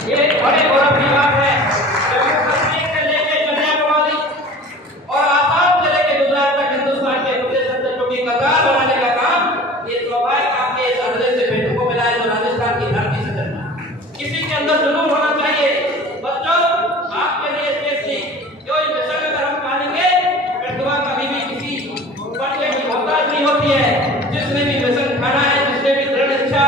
ये बड़े गौरव की बात है। जम्मू कश्मीर से लेके कन्याकुमारी और आसाम से लेके गुजरात तक हिंदुस्तान के प्रदेश अध्यक्षों की कतार बनाने का काम ये सौभाग्य आपके इस अदले से बेटों को मिला है जो राजस्थान की धरती से जन्मा। किसी के अंदर जुनून होना चाहिए। बच्चों आपके लिए स्पेशली जो इस मिशन अगर हम पालेंगे प्रतिभा कभी भी किसी बढ़ने की मोहताज नहीं होती है। जिसने भी मिशन खाना है, जिसने भी दृढ़ इच्छा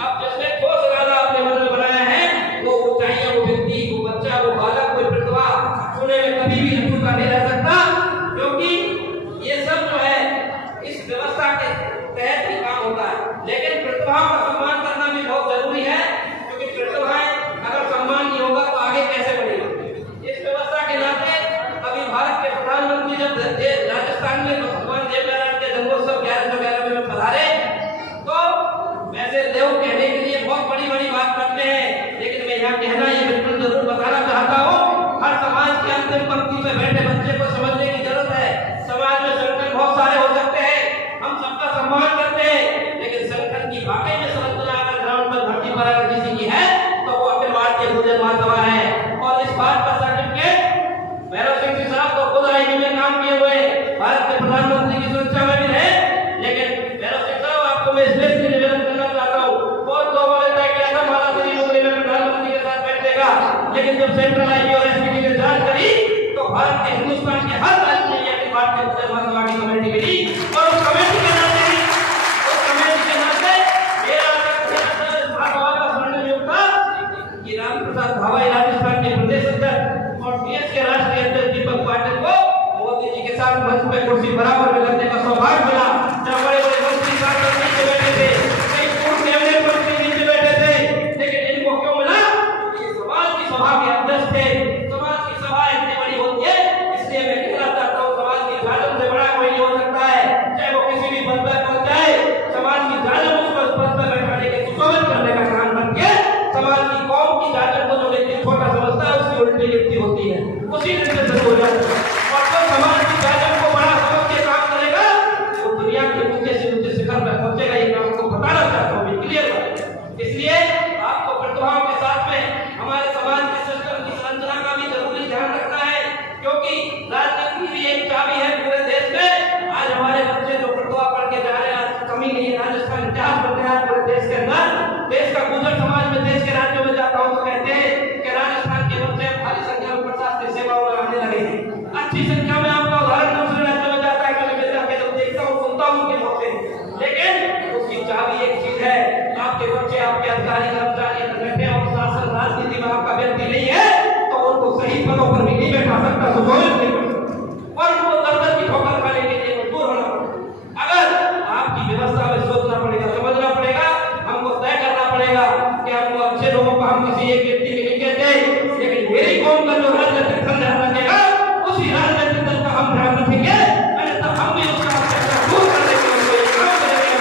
आप जिसने ठोस इरादा अपने मन में बनाया है, वो ऊंचाइयां, वो व्यक्ति, वो बच्चा, वो बालक, कोई प्रतिभा छूने में कभी भी अछूता नहीं रह सकता। क्योंकि ये सब जो है इस व्यवस्था के तहत ही काम होता है। लेकिन प्रतिभाओं का सम्मान करना भी बहुत जरूरी है, क्योंकि प्रतिभाएं अगर सम्मान नहीं होगा तो आगे कैसे बढ़ेगा। इस व्यवस्था के नाते अभी भारत के प्रधानमंत्री जब राजस्थान में भगवान देवनारायण के जन्मोत्सव 1111 में पधारे तो वैसे देव कहने के लिए बहुत बड़ी बड़ी बात करते हैं, लेकिन मैं यहाँ कहना ये बिल्कुल जरूर बताना चाहता हूँ। हर समाज के अंतिम पंक्ति में बैठे बच्चे को समझने की जरूरत है। समाज में संगठन बहुत सारे हो सकते हैं, हम सबका सम्मान करते हैं, लेकिन संगठन की वाकई में संरचना अगर ग्राउंड पर धरती पर अगर किसी की है तो वो अखिल भारतीय गुर्जर महासभा है। और इस बात का सर्टिफिकेट भैरव सिंह जी साहब तो खुद आईबी में काम किए हुए भारत के प्रधानमंत्री की सुरक्षा में भी रहे। लेकिन भैरव सिंह साहब आपको मैं इसलिए निवेदन करना चाहता हूँ, बहुत लोगों ने तय किया था माला श्री नौकरी में प्रधानमंत्री के साथ बैठेगा, लेकिन जब सेंट्रल आईबी और एसपीडी ने जांच करी तो भारत के हिंदुस्तान के हर राज्य में ये अखिल भारतीय गुर्जर महासभा की कमेटी मिली। और उस कमेटी के नाते मेरा महासभा का स्वर्णिम योग था कि राम प्रसाद भावाई राजस्थान के प्रदेश अध्यक्ष और देश के राष्ट्रीय अध्यक्ष दीपक पाटिल को मोदी जी के साथ मंच पे कुर्सी बराबर में लगने का सौभाग्य मिला। जब बड़े बड़े मंत्री सांसद नीचे बैठे थे, कई पूर्व कैबिनेट मंत्री नीचे बैठे थे, लेकिन इनको क्यों मिला? ये समाज की सभा के अध्यक्ष थे। समाज की सभा इतनी बड़ी होती है, इसलिए मैं कहना चाहता हूँ समाज की जालम से बड़ा कोई नहीं हो सकता है। चाहे वो किसी भी पद पर पहुंच जाए, समाज की जालम उसको पद पर बैठाने के सुशोभित करने का काम करके समाज की कौम की जालम को जो व्यक्ति छोटा समझता है उसकी उल्टी गिनती होती है, उसी दिन से शुरू हो जाती है। और जो समाज की जालम को बड़ा समझ के काम करेगा वो दुनिया के ऊंचे से ऊंचे शिखर पर पहुंचेगा। ये मैं आपको बताना चाहता हूँ, क्लियर बात। इसलिए आपको प्रतिभाओं के साथ में हमारे समाज के सिस्टम की संरचना का भी जरूरी ध्यान रखना है, क्योंकि राजनीति भी एक चाबी है पूरे देश में। आज हमारे बच्चे जो प्रतिभा पढ़ के जा रहे हैं, कमी नहीं है, राजस्थान इतिहास बन गया है पूरे देश के अंदर। देश का गुजर समाज में देश के राज्यों में जाता हूँ तो कहते हैं कि राजस्थान के बच्चे भारी संख्या में प्रशासनिक सेवाओं में आने लगे हैं। अच्छी संख्या में आपका उदाहरण दूसरे राज्यों में जाता है, कभी मैं जाके जब देखता हूँ सुनता हूँ उनके मुख से, लेकिन उसकी चाबी एक चीज है, आपके बच्चे आपके अधिकारी कर्मचारी बैठे और शासन राजनीति में आपका व्यक्ति नहीं है तो उनको सही पदों पर भी नहीं बैठा सकता, सुशोभित नहीं कर सकता और उनको दर की ठोकर खाने के लिए मजबूर होना पड़ेगा। अगर आपकी व्यवस्था में सोचना पड़ेगा, समझना पड़ेगा, हमको तय करना पड़ेगा कि हमको अच्छे लोगों को हम किसी एक व्यक्ति को नहीं कहते, लेकिन मेरी कौम का जो राजनीतिक दल ध्यान रखेगा उसी राजनीतिक दल का हम ध्यान रखेंगे, अन्यथा हम भी उसका दूर करने के लिए काम करेंगे।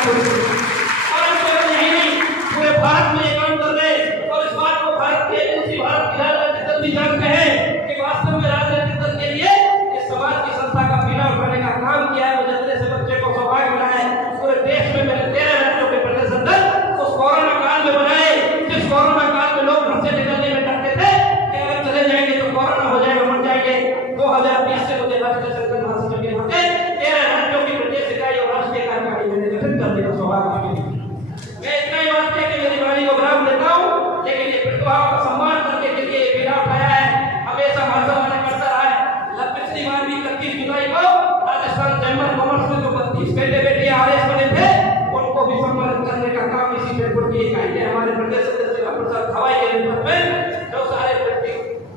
और हम यही नहीं, पूरे भारत में ये काम कर रहे हैं। और इस बात को भारत के एजेंसी, भारत की राजनीतिक दल भी जानते हैं कि वास्तव में राजनीतिक दल के लिए इस समाज की संस्था का पीड़ा उठाने का काम किया है। मुझे अपने से बच्चे को सौभाग्य मिला है पूरे देश में मेरे 13 राज्यों के प्रदेश अध्यक्ष उस कोरोना काल में बनाए, जिस कोरोना काल में लोग घर से निकलने में डरते थे कि अगर चले जाएंगे तो कोरोना हो जाएगा, मर जाएंगे। 2020 से मुझे राष्ट्रीय संगठन महासचिव के नाते 13 राज्यों की प्रदेश इकाई और राष्ट्रीय कार्यकारिणी में गठन करने का सौभाग्य मिला। मैं इतना ही बात है कि मेरी वाणी को विराम देता हूँ, लेकिन ये प्रतिभाओं का सम्मान करने के लिए बीड़ा उठाया है, हमेशा महासभा ने करता रहा है। पिछली बार भी 31 जुलाई को राजस्थान चैंबर ऑफ कॉमर्स में जो 32 बेटे बेटियां आरएस बने थे उनको भी सम्मानित करने का काम इसी जयपुर की इकाई ने हमारे प्रदेश अध्यक्ष राम प्रसाद भावाई के नेतृत्व में जो सारे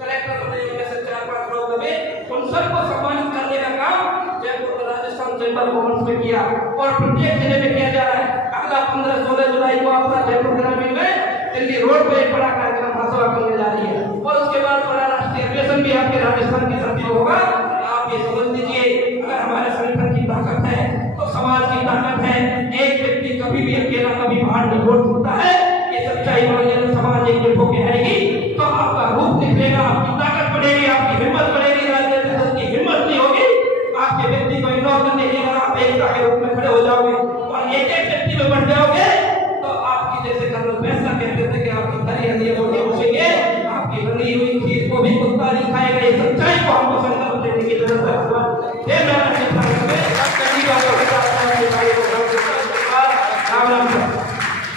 कलेक्टर बने उनमें से 4-5 लोग बने, उन सबको सम्मानित करने का काम Jaipur Rajasthan chamber of commerce में किया और प्रत्येक जिले में किया जा रहा है। अगला 15-16 जुलाई को अपना जयपुर ग्रामीण में दिल्ली रोड पे एक बड़ा कार्यक्रम महासभा करने जा रही है और उसके बाद बड़ा राष्ट्रीय अधिवेशन भी आपके राजस्थान की धरती पर होगा। आप ये समझ लीजिए, अगर हमारे संगठन की ताकत है तो समाज की ताकत है। एक व्यक्ति कभी भी अकेला कभी बाहर नहीं बोल सकता है। ये सच्चाई मानिए, समाज एकजुट होकर आएगी तो आपका रूप निकलेगा, आपकी ताकत बढ़ेगी, आपकी हिम्मत बढ़ेगी। राजनीतिक दल की हिम्मत नहीं होगी, आपके व्यक्ति को इग्नोर करने के लिए आप एकता के रूप में खड़े हो जाओगे और एक एक व्यक्ति में बढ़ जाओगे तो आपकी जैसे कर्नल फैसला कहते थे कि आपकी तरी हड्डियां पूछेंगे को भी कुत्ता नहीं खाएगा। ये सच्चाई को हमको संकल्प लेने की जरूरत है।